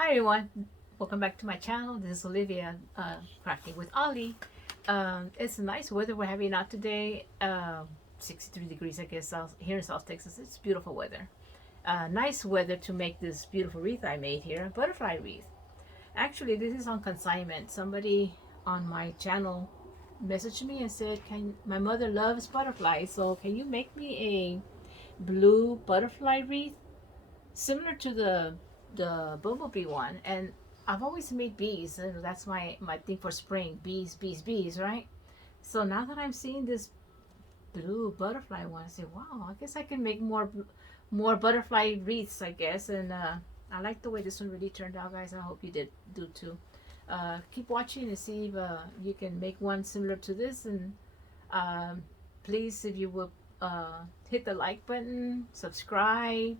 Hi everyone, welcome back to my channel. This is Olivia, crafting with Ollie. It's nice weather we're having out today. 63 degrees, I guess, here in South Texas. It's beautiful weather. Nice weather to make this beautiful wreath I made here, a butterfly wreath. Actually, this is on consignment. Somebody on my channel messaged me and said, "Can my mother loves butterflies, so can you make me a blue butterfly wreath?" Similar to the bumblebee one. And I've always made bees, and that's my thing for spring: bees, bees, bees, right? So now that I'm seeing this blue butterfly one, I say, wow, I guess I can make more butterfly wreaths, I guess. And I like the way this one really turned out, guys. I hope you did do too. Keep watching and see if you can make one similar to this. And um, please, if you will, hit the like button, subscribe,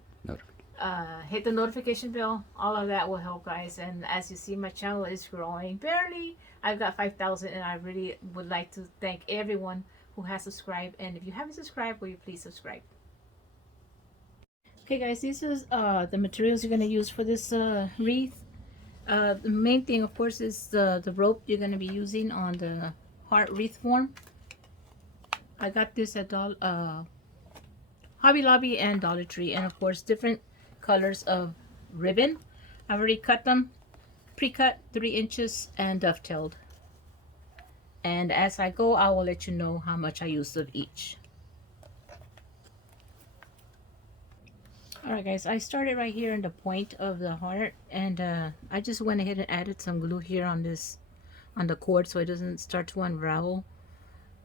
hit the notification bell. All of that will help, guys. And as you see, my channel is growing. Barely, I've got 5,000, and I really would like to thank everyone who has subscribed. And if you haven't subscribed, will you please subscribe? Okay, guys, this is the materials you're going to use for this wreath. The main thing, of course, is the rope you're going to be using on the heart wreath form. I got this at Hobby Lobby and Dollar Tree, and of course different colors of ribbon. I've already cut them, pre-cut, 3 inches, and dovetailed. And as I go, I will let you know how much I used of each. Alright guys, I started right here in the point of the heart, and I just went ahead and added some glue here on the cord so it doesn't start to unravel.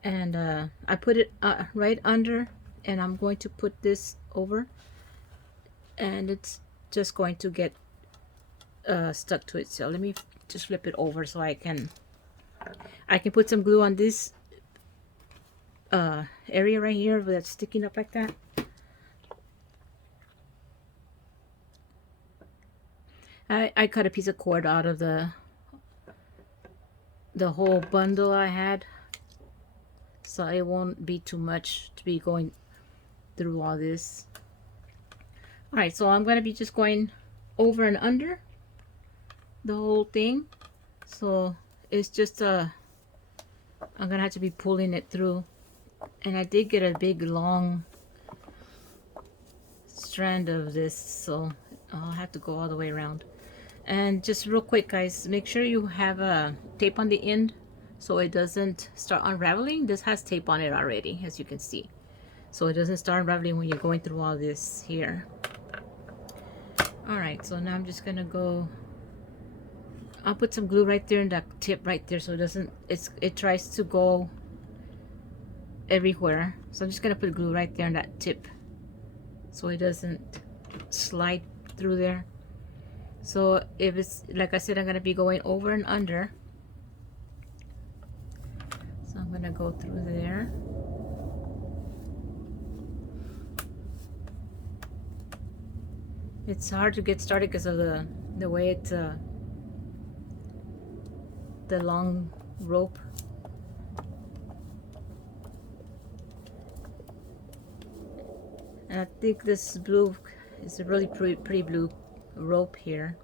And I put it right under, and I'm going to put this over, and it's just going to get stuck to it. So let me just flip it over so I can put some glue on this area right here that's sticking up like that. I cut a piece of cord out of the whole bundle I had, so it won't be too much to be going through all this. Alright, so I'm going to be just going over and under the whole thing. So it's just I'm going to have to be pulling it through. And I did get a big long strand of this, so I'll have to go all the way around. And just real quick, guys, make sure you have a tape on the end so it doesn't start unraveling. This has tape on it already, as you can see, so it doesn't start unraveling when you're going through all this here. Alright, so now I'm just gonna go, I'll put some glue right there in that tip right there so it doesn't, it tries to go everywhere. So I'm just gonna put glue right there in that tip so it doesn't slide through there. So if it's, like I said, I'm gonna be going over and under, so I'm gonna go through there. It's hard to get started because of the way it's the long rope. And I think this blue is a really pretty blue rope here.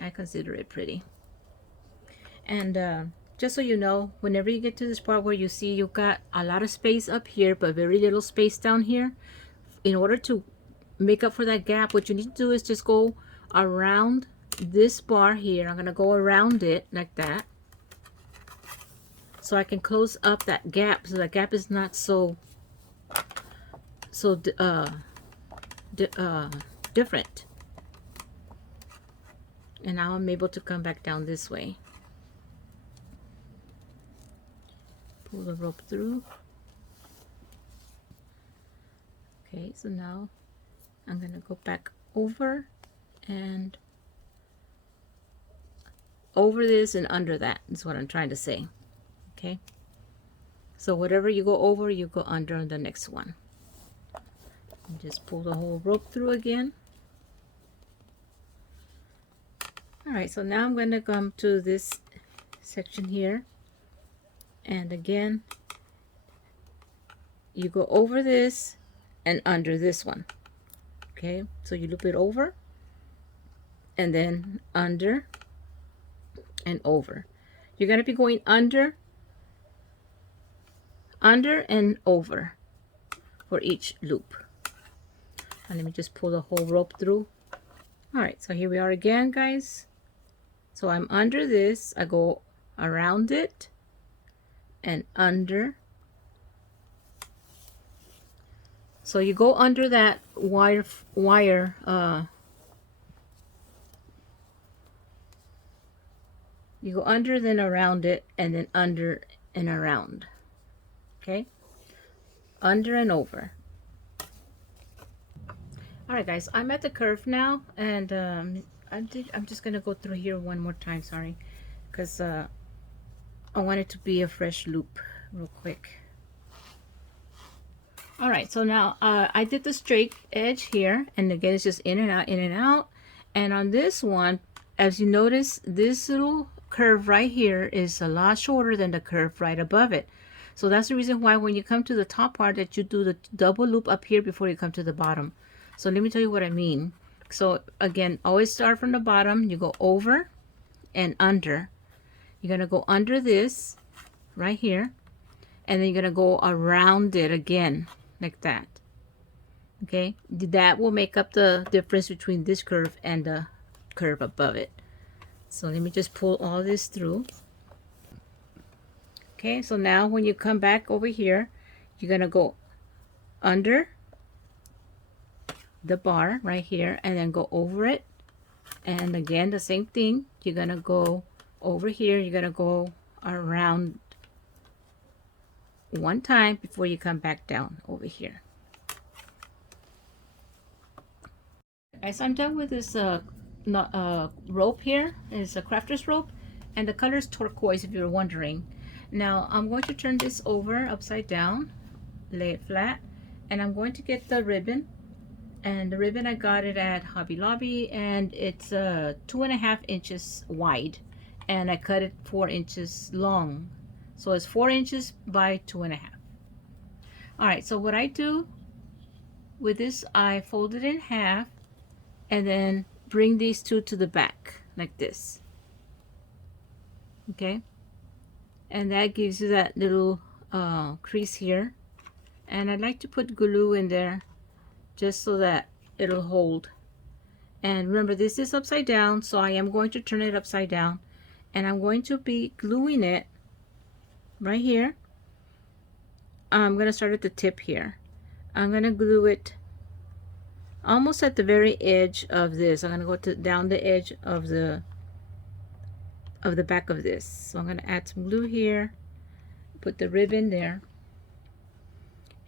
I consider it pretty. And just so you know, whenever you get to this part where you see you've got a lot of space up here but very little space down here, in order to make up for that gap, what you need to do is just go around this bar here. I'm gonna go around it like that so I can close up that gap, so that gap is not so different. And now I'm able to come back down this way. Pull the rope through. Okay, so now I'm gonna go back over and over this and under that is what I'm trying to say. Okay, so whatever you go over, you go under on the next one. And just pull the whole rope through again. Alright, so now I'm going to come to this section here, and again you go over this and under this one. Okay, so you loop it over and then under and over. You're going to be going under and over for each loop. And let me just pull the whole rope through. All right, so here we are again, guys. So I'm under this, I go around it and under. So you go under that wire, you go under, then around it, and then under and around. Okay, under and over. All right, guys, I'm at the curve now, and I'm just gonna go through here one more time. Sorry, because I want it to be a fresh loop real quick. All right, so now I did the straight edge here, and again it's just in and out, in and out. And on this one, as you notice, this little curve right here is a lot shorter than the curve right above it. So that's the reason why when you come to the top part that you do the double loop up here before you come to the bottom. So let me tell you what I mean. So again, always start from the bottom. You go over and under. You're gonna go under this right here, and then you're gonna go around it again like that. Okay, that will make up the difference between this curve and the curve above it. So let me just pull all this through. Okay, so now when you come back over here, you're gonna go under the bar right here and then go over it, and again the same thing. You're gonna go over here, you're gonna go around one time before you come back down over here. Guys, I'm done with this rope here. It's a crafter's rope, and the color is turquoise if you're wondering. Now I'm going to turn this over upside down, lay it flat, and I'm going to get the ribbon. And the ribbon, I got it at Hobby Lobby, and it's 2.5 inches wide, and I cut it 4 inches long. So it's 4 inches by 2.5. All right, so what I do with this, I fold it in half and then bring these two to the back like this. Okay, and that gives you that little crease here, and I'd like to put glue in there just so that it'll hold. And remember, this is upside down, so I am going to turn it upside down, and I'm going to be gluing it right here. I'm going to start at the tip here. I'm going to glue it almost at the very edge of this. I'm going to go down the edge of the back of this. So I'm going to add some glue here, put the ribbon there,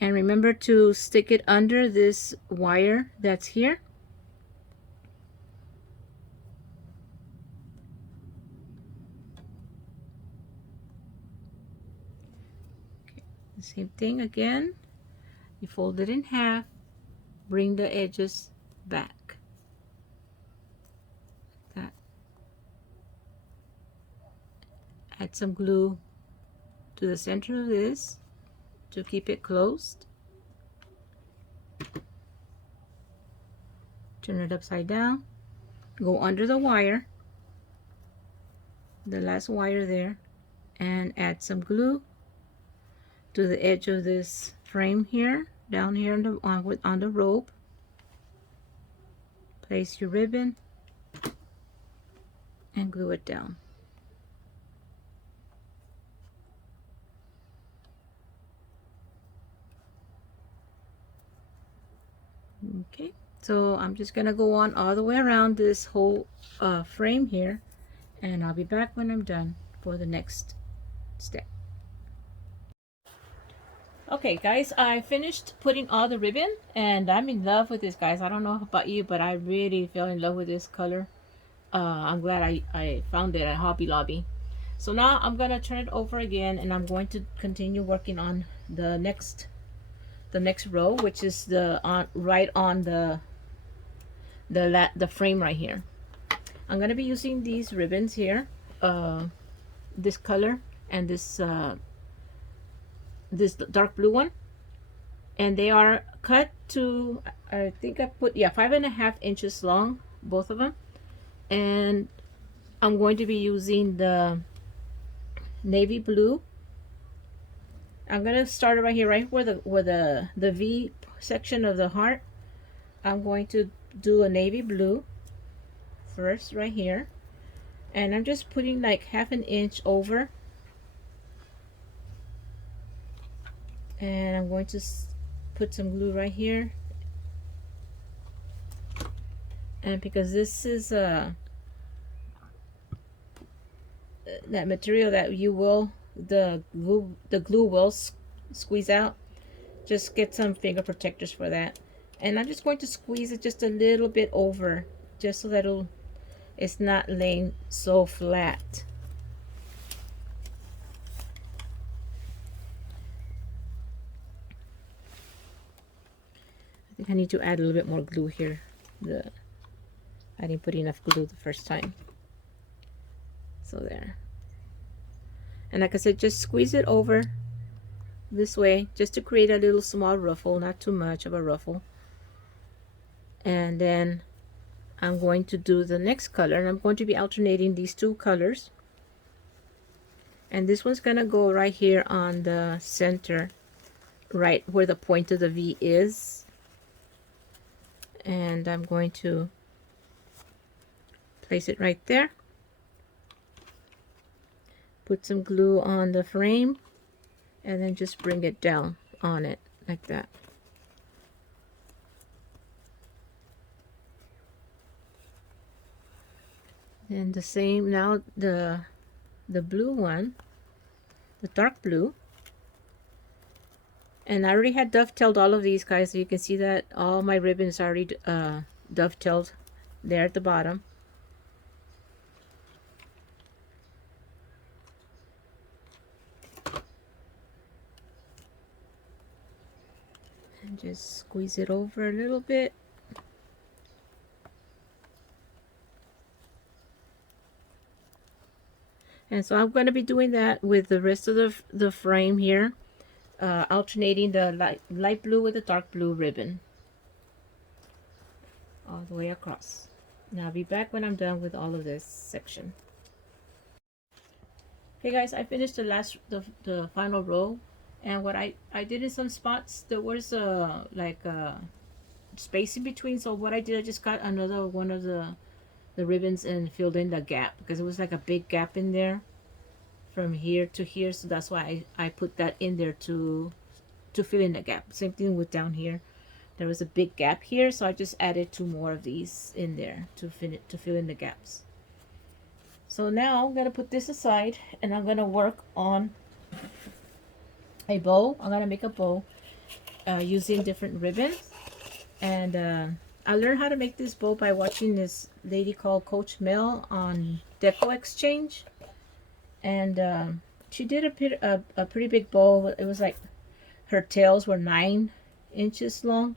and remember to stick it under this wire that's here. Okay. The same thing again. You fold it in half, bring the edges back. Like that. Add some glue to the center of this to keep it closed. Turn it upside down, go under the wire, the last wire there, and add some glue to the edge of this frame here, down here on the rope. Place your ribbon and glue it down. Okay, so I'm just gonna go on all the way around this whole frame here, and I'll be back when I'm done for the next step. Okay guys, I finished putting all the ribbon, and I'm in love with this, guys. I don't know about you, but I really fell in love with this color. I'm glad I found it at Hobby Lobby. So now I'm gonna turn it over again, and I'm going to continue working on the next row, which is the right on the frame right here. I'm gonna be using these ribbons here, this color and this dark blue one, and they are cut to, I think I put, yeah, 5.5 inches long, both of them. And I'm going to be using the navy blue. I'm gonna start right here, right where the V section of the heart. I'm going to do a navy blue first right here, and I'm just putting like half an inch over, and I'm going to put some glue right here. And because this is that material that you will the glue will squeeze out, just get some finger protectors for that. And I'm just going to squeeze it just a little bit over, just so that it's not laying so flat. I think I need to add a little bit more glue here. I didn't put enough glue the first time. So there. And like I said, just squeeze it over this way, just to create a little small ruffle, not too much of a ruffle. And then I'm going to do the next color, and I'm going to be alternating these two colors. And this one's gonna go right here on the center, right where the point of the V is. And I'm going to place it right there. Put some glue on the frame, and then just bring it down on it like that. And the same now, the blue one, the dark blue. And I already had dovetailed all of these, guys, so you can see that all my ribbons are already dovetailed there at the bottom. And just squeeze it over a little bit. And so I'm going to be doing that with the rest of the frame here, alternating the light blue with the dark blue ribbon all the way across. Now I'll be back when I'm done with all of this section. Okay guys, I finished the final row, and what I did in some spots there was like space in between. So what I did, I just got another one of the ribbons and filled in the gap, because it was like a big gap in there from here to here. So that's why I put that in there to fill in the gap. Same thing with down here, there was a big gap here, so I just added 2 more of these in there to fill in the gaps. So now I'm gonna put this aside, and I'm gonna work on a bow. I'm gonna make a bow using different ribbons. And I learned how to make this bow by watching this lady called Coach Mel on Decor Exchange. And she did a pretty big bow. It was like her tails were 9 inches long.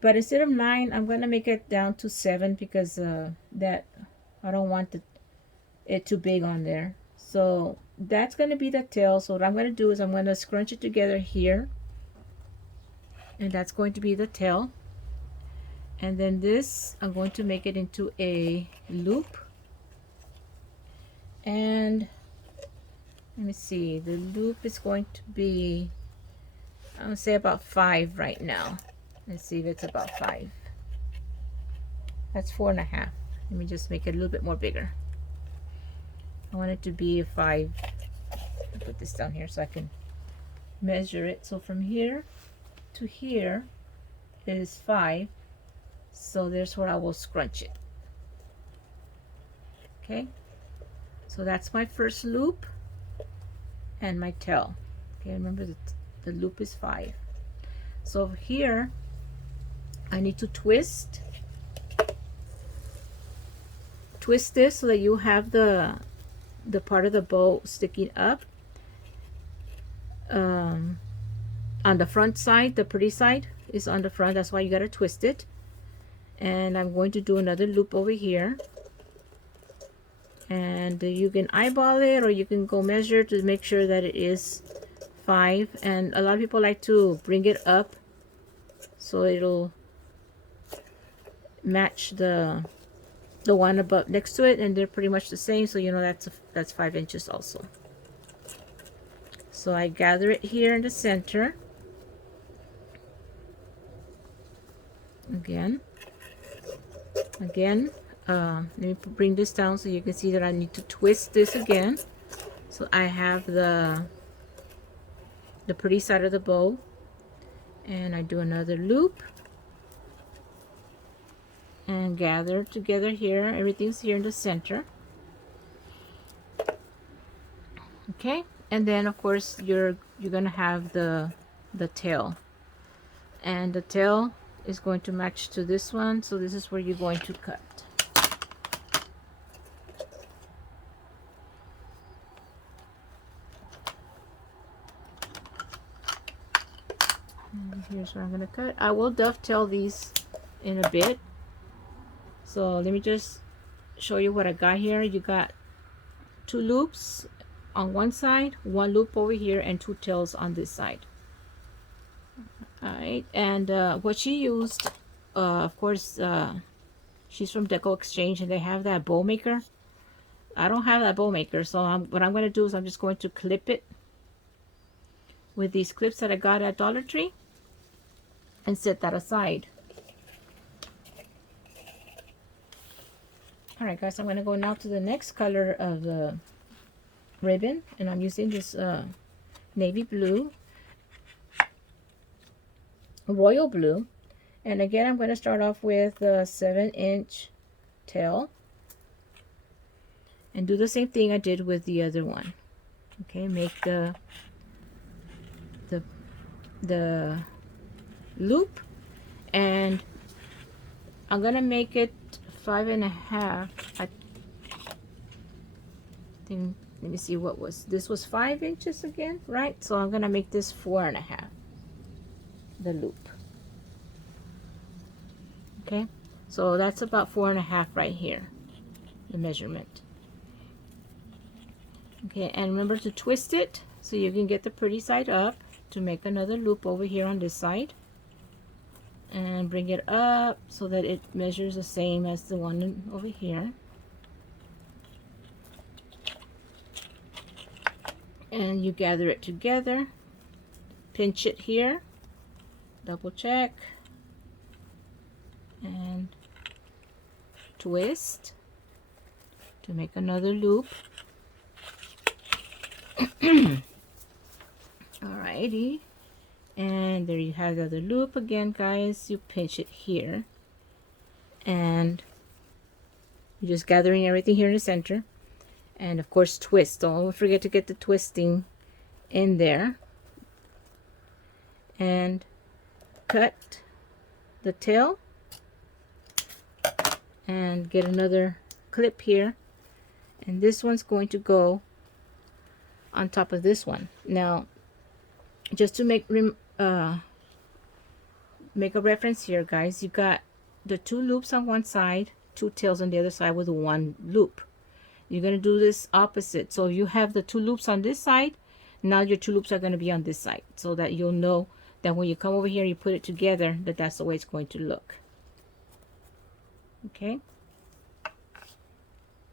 But instead of 9, I'm going to make it down to 7, because that I don't want it too big on there. So that's going to be the tail. So what I'm going to do is I'm going to scrunch it together here. And that's going to be the tail. And then this, I'm going to make it into a loop. And let me see, the loop is going to be, I'm going to say about 5 right now. Let's see if it's about 5. That's 4.5. Let me just make it a little bit more bigger. I want it to be a 5. I'll put this down here so I can measure it. So from here to here is 5. So there's where I will scrunch it. Okay, so that's my first loop and my tail. Okay, remember the loop is 5. So here I need to twist this so that you have the part of the bow sticking up on the front side. The pretty side is on the front, that's why you got to twist it. And I'm going to do another loop over here, and you can eyeball it, or you can go measure to make sure that it is 5. And a lot of people like to bring it up so it'll match the the one above next to it, and they're pretty much the same, so you know that's 5 inches also. So I gather it here in the center again. Let me bring this down so you can see that I need to twist this again. So I have the pretty side of the bow, and I do another loop and gather together here. Everything's here in the center. Okay, and then of course you're gonna have the tail, and the tail is going to match to this one, so this is where you're going to cut. And here's where I'm going to cut. I will dovetail these in a bit, so let me just show you what I got here. You got 2 loops on one side, 1 loop over here, and 2 tails on this side. Alright, and what she used, of course, she's from Decor Exchange, and they have that bow maker. I don't have that bow maker, so what I'm going to do is I'm just going to clip it with these clips that I got at Dollar Tree and set that aside. Alright guys, I'm going to go now to the next color of the ribbon, and I'm using this navy blue, royal blue, and again I'm going to start off with the 7-inch tail and do the same thing I did with the other one. Okay, make the loop, and I'm gonna make it 5.5. I think, let me see, what was this, was 5 inches again, right? So I'm gonna make this 4.5, the loop. Okay, so that's about 4.5 right here, the measurement. Okay, and remember to twist it so you can get the pretty side up, to make another loop over here on this side, and bring it up so that it measures the same as the one over here. And you gather it together, pinch it here, double check, and twist to make another loop. Alrighty, and there you have the other loop again, guys. You pinch it here, and you're just gathering everything here in the center, and of course twist. Don't forget to get the twisting in there, and cut the tail and get another clip here, and this one's going to go on top of this one. Now just to make a reference here, guys, you got the 2 loops on one side, 2 tails on the other side with 1 loop. You're going to do this opposite. So if you have the 2 loops on this side, now your 2 loops are going to be on this side, so that you'll know that when you come over here, you put it together, that's the way it's going to look. Okay,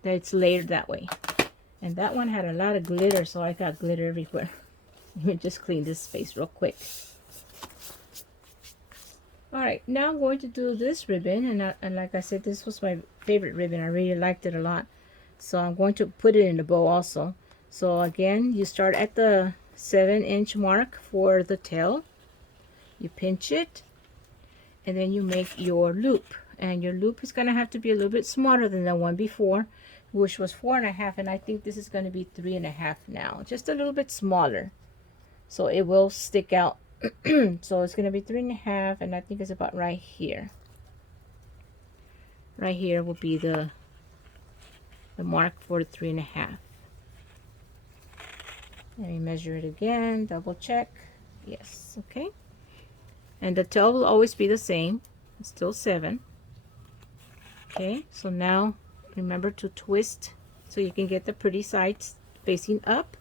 that it's layered that way. And that one had a lot of glitter, so I got glitter everywhere. Let me just clean this space real quick. Alright, now I'm going to do this ribbon, and like I said, this was my favorite ribbon. I really liked it a lot, so I'm going to put it in the bow also. So again, you start at the 7-inch mark for the tail, you pinch it, and then you make your loop, and your loop is going to have to be a little bit smaller than the one before, which was 4.5, and I think this is going to be 3.5 now, just a little bit smaller, so it will stick out. So it's going to be 3.5, and I think it's about right here. Right here will be the mark for 3.5. Let me measure it again, double check. Yes, okay. And the tail will always be the same. It's still 7. Okay, so now remember to twist so you can get the pretty sides facing up,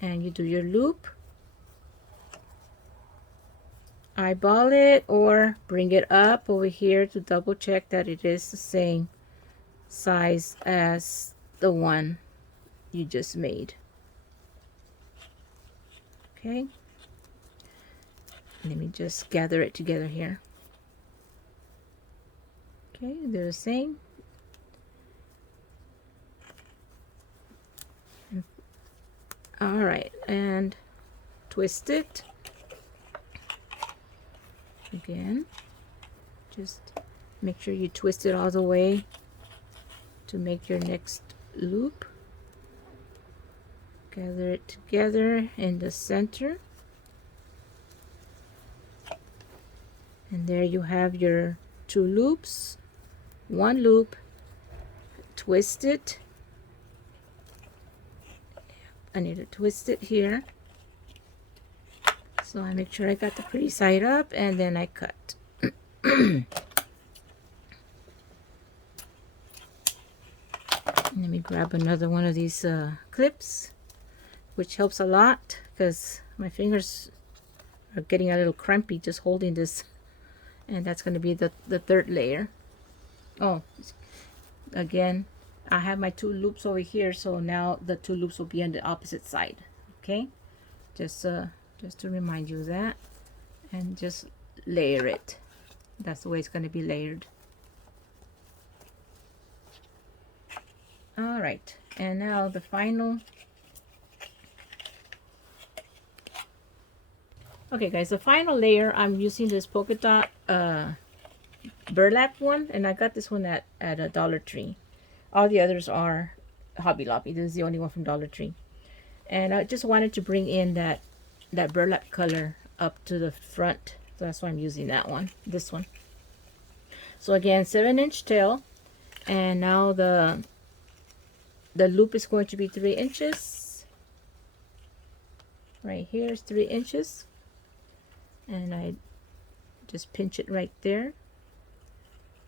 and you do your loop, eyeball it or bring it up over here to double check that it is the same size as the one you just made. Okay, let me just gather it together here. Okay, they're the same. All right, and twist it again. Just make sure you twist it all the way to make your next loop. Gather it together in the center, and there you have your 2 loops. 1 loop, twist it. I need to twist it here, so I make sure I got the pretty side up, and then I cut. Let me grab another one of these clips, which helps a lot because my fingers are getting a little crampy just holding this, and that's going to be the 3rd layer. Oh, again, I have my 2 loops over here, so now the 2 loops will be on the opposite side. Okay, just to remind you of that, and just layer it. That's the way it's going to be layered. All right, and now the final. Okay guys, the final layer, I'm using this polka dot burlap one, and I got this one at a Dollar Tree. All the others are Hobby Lobby. This is the only one from Dollar Tree. And I just wanted to bring in that burlap color up to the front. So that's why I'm using that one, this one. So again, 7-inch tail. And now the loop is going to be 3 inches. Right here is 3 inches. And I just pinch it right there.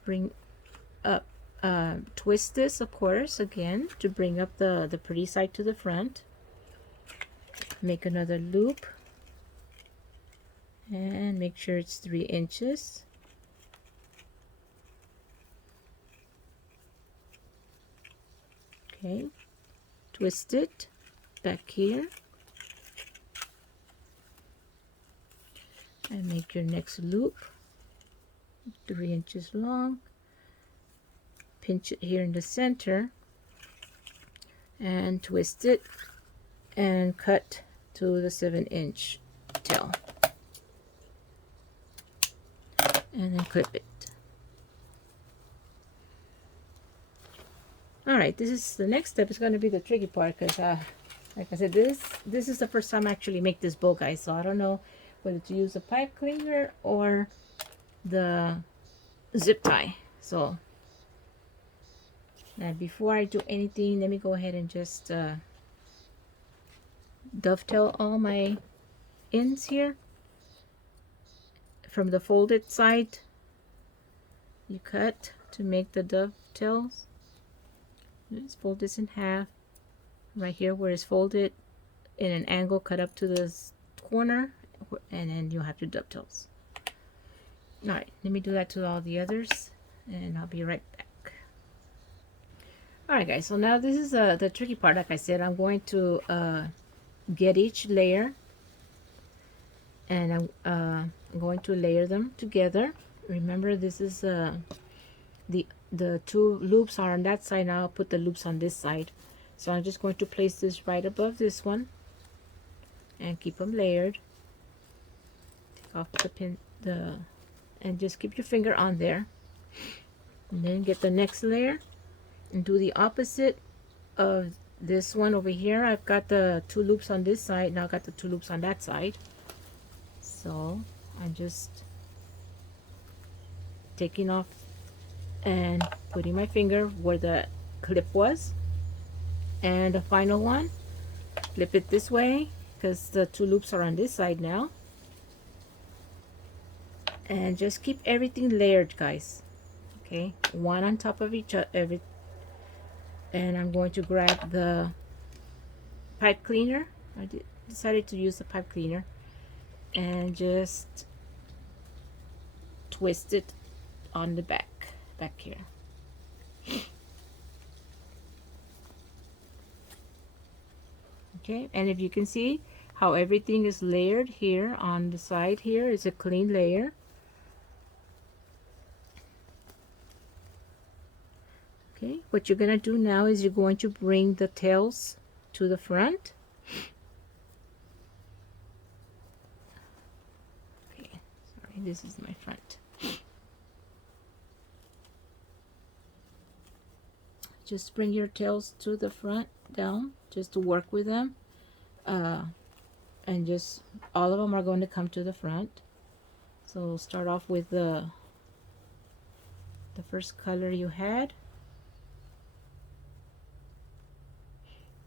Bring up, twist this, of course, again, to bring up the pretty side to the front. Make another loop. And make sure it's 3 inches. Okay. Twist it back here. And make your next loop 3 inches long. Pinch it here in the center and twist it and cut to the 7-inch tail, and then clip it. All right, this is the next step. Is going to be the tricky part because like I said, this is the first time I actually make this bow, guys, so I don't know whether to use a pipe cleaner or the zip tie. So now before I do anything, let me go ahead and just dovetail all my ends here. From the folded side, you cut to make the dovetails. Let's fold this in half. Right here where it's folded in an angle, cut up to the corner, and then you'll have your dovetails. All right, let me do that to all the others, and I'll be right back. All right, guys, so now this is the tricky part. Like I said, I'm going to get each layer, and I'm going to layer them together. Remember, this is the 2 loops are on that side. Now I'll put the loops on this side. So I'm just going to place this right above this one and keep them layered. Take off the pin, and just keep your finger on there, and then get the next layer and do the opposite of this one over here. I've got the 2 loops on this side. Now I've got the 2 loops on that side. So I'm just taking off and putting my finger where the clip was, and the final one, flip it this way because the 2 loops are on this side now, and just keep everything layered, guys. Okay, one on top of each other. And I'm going to grab the pipe cleaner. I decided to use the pipe cleaner and just twist it on the back here. Okay, and if you can see how everything is layered here on the side, here is a clean layer. Okay, what you're gonna do now is you're going to bring the tails to the front. Okay, sorry, this is my front. Just bring your tails to the front down, just to work with them. And just all of them are going to come to the front. So start off with the first color you had.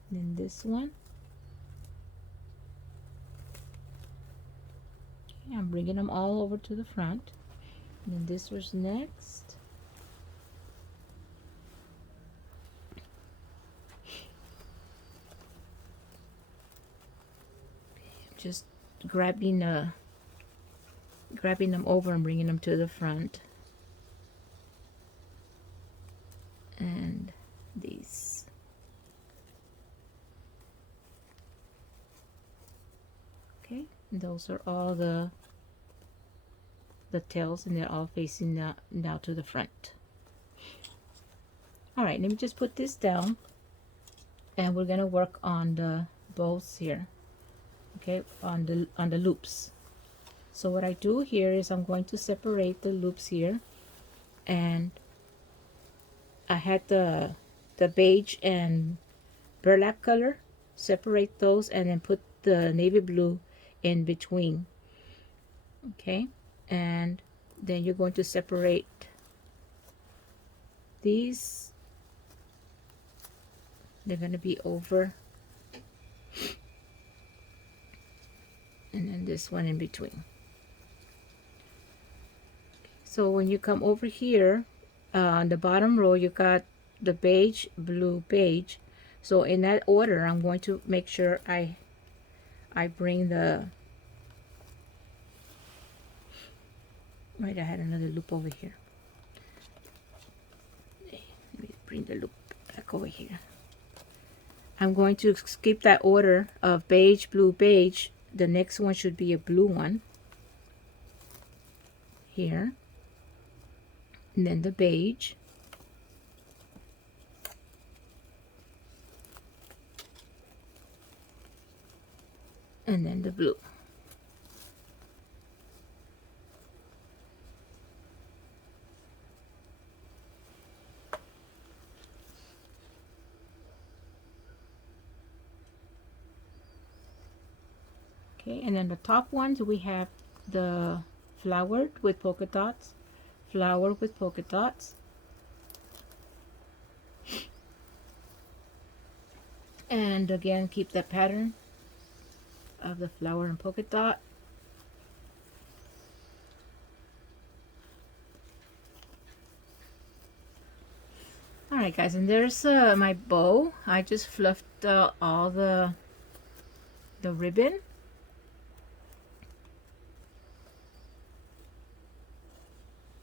Then this one. Okay, I'm bringing them all over to the front. And then this was next. Just grabbing them over and bringing them to the front. And these. Okay, and those are all the tails, and they're all facing now to the front. All right, let me just put this down, and we're gonna work on the bows here. Okay, on the loops. So what I do here is I'm going to separate the loops here, and I had the beige and burlap color, separate those, and then put the navy blue in between. Okay, and then you're going to separate these. They're going to be over, and then this one in between. So when you come over here, on the bottom row, you got the beige, blue, beige. So in that order, I'm going to make sure I bring the, right, I had another loop over here. Let me bring the loop back over here. I'm going to skip that order of beige, blue, beige. The next one should be a blue one here, and then the beige, and then the blue. Okay, and then the top ones, we have the flowered with polka dots, flower with polka dots, and again keep the pattern of the flower and polka dot. All right, guys, and there's my bow. I just fluffed all the ribbon.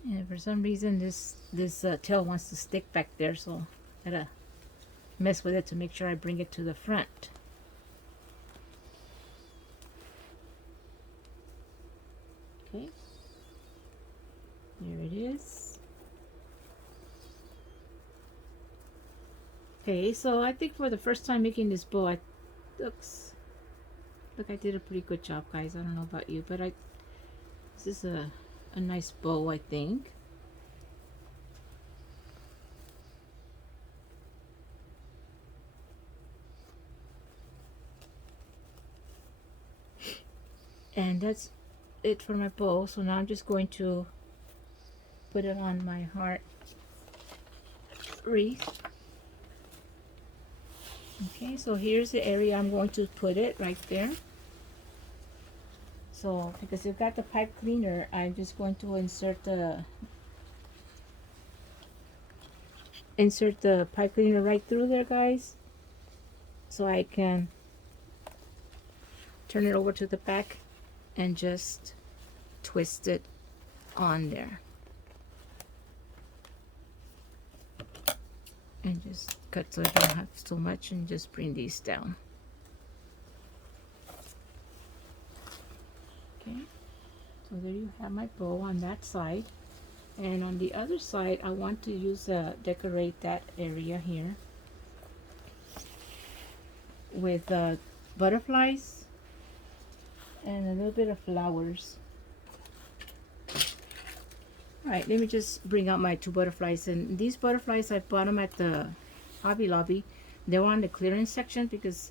And for some reason this tail wants to stick back there, so I gotta mess with it to make sure I bring it to the front. Okay, there it is. Okay, so I think for the first time making this bow, I did a pretty good job, guys. I don't know about you, but this is a nice bow, I think. And that's it for my bow. So now I'm just going to put it on my heart wreath. Okay, so here's the area I'm going to put it, right there. So because you've got the pipe cleaner, I'm just going to insert the pipe cleaner right through there, guys, so I can turn it over to the back and just twist it on there, and just cut so I don't have so much, and just bring these down. So there you have my bow on that side. And on the other side, I want to use decorate that area here with butterflies and a little bit of flowers. All right, let me just bring out my two butterflies. And these butterflies, I bought them at the Hobby Lobby. They were on the clearance section because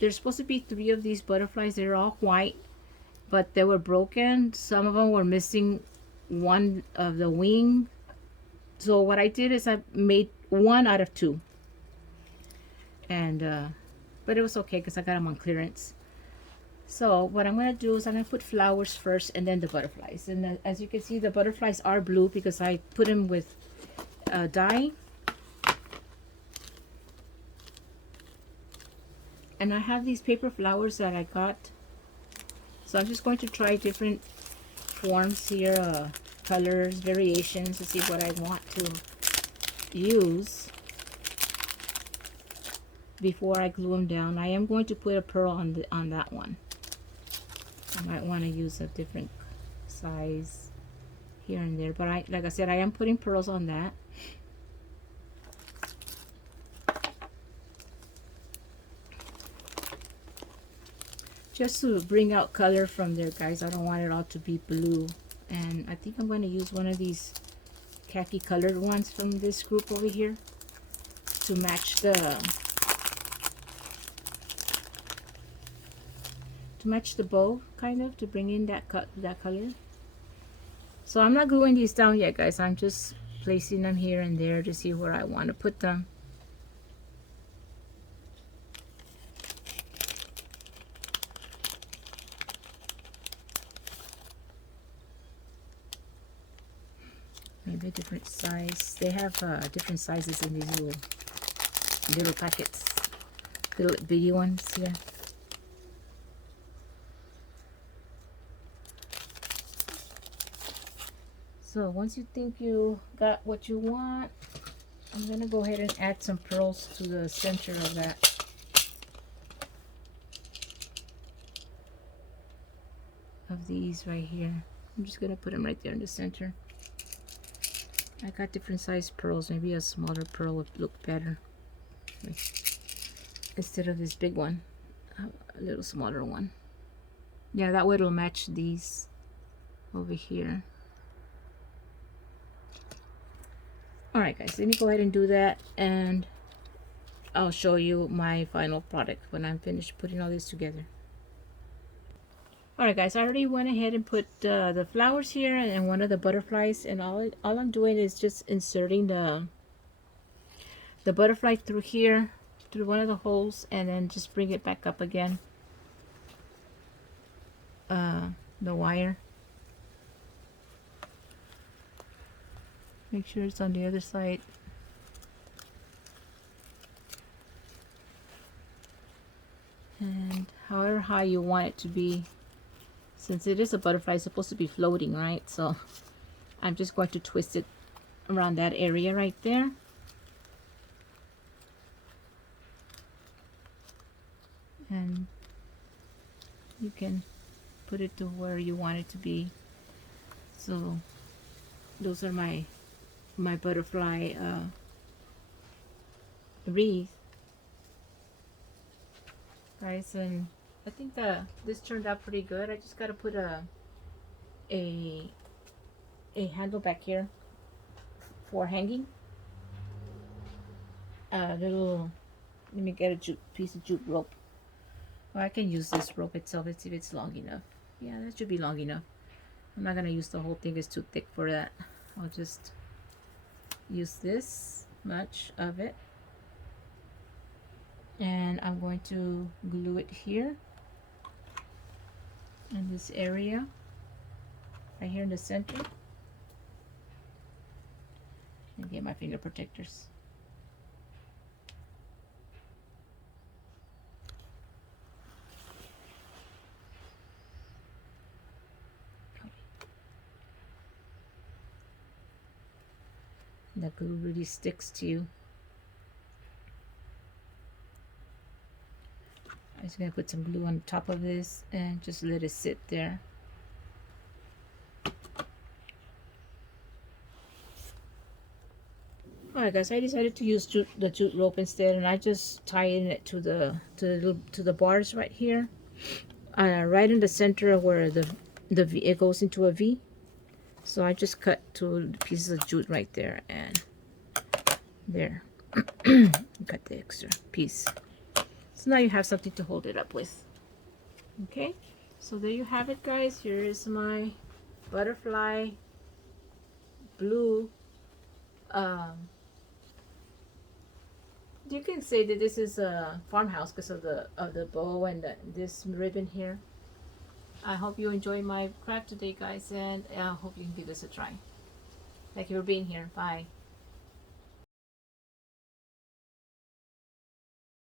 there's supposed to be 3 of these butterflies. They're all white, but they were broken. Some of them were missing one of the wing. So what I did is I made 1 out of 2. And, but it was okay because I got them on clearance. So what I'm going to do is I'm going to put flowers first and then the butterflies. And as you can see, the butterflies are blue because I put them with dye. And I have these paper flowers that I got. So I'm just going to try different forms here, colors, variations to see what I want to use before I glue them down. I am going to put a pearl on that one. I might want to use a different size here and there, but like I said, I am putting pearls on that. Just to bring out color from there, guys. I don't want it all to be blue. And I think I'm going to use one of these khaki colored ones from this group over here to match the bow, kind of, to bring in that color. So I'm not gluing these down yet, guys. I'm just placing them here and there to see where I want to put them. Maybe a different size. They have different sizes in these little packets, little bitty ones here. So once you think you got what you want, I'm gonna go ahead and add some pearls to the center of that. Of these right here. I'm just gonna put them right there in the center. I got different size pearls. Maybe a smaller pearl would look better instead of this big one. A little smaller one. Yeah, that way it'll match these over here. Alright guys, let me go ahead and do that, and I'll show you my final product when I'm finished putting all this together. Alright guys, I already went ahead and put the flowers here and one of the butterflies, and all I'm doing is just inserting the butterfly through here, through one of the holes, and then just bring it back up again. The wire. Make sure it's on the other side. And however high you want it to be. Since it is a butterfly, it's supposed to be floating, right? So I'm just going to twist it around that area right there. And you can put it to where you want it to be. So those are my butterfly wreath, guys, and I think this turned out pretty good. I just got to put a handle back here for hanging. Let me get a piece of jute rope. Or I can use this rope itself. Let's see if it's long enough. Yeah, that should be long enough. I'm not gonna use the whole thing. It's too thick for that. I'll just use this much of it, and I'm going to glue it here in this area right here in the center, and get my finger protectors. The glue really sticks to you. I'm just going to put some glue on top of this and just let it sit there. Alright guys, I decided to use the jute rope instead, and I just tie in it to the bars right here, right in the center where the V, it goes into a V. So I just cut two pieces of jute right there, and there. Cut the extra piece. So now you have something to hold it up with. Okay, so there you have it guys. Here is my butterfly blue. You can say that this is a farmhouse because of the bow and this ribbon here. I hope you enjoy my craft today guys, and I hope you can give this a try. Thank you for being here. Bye.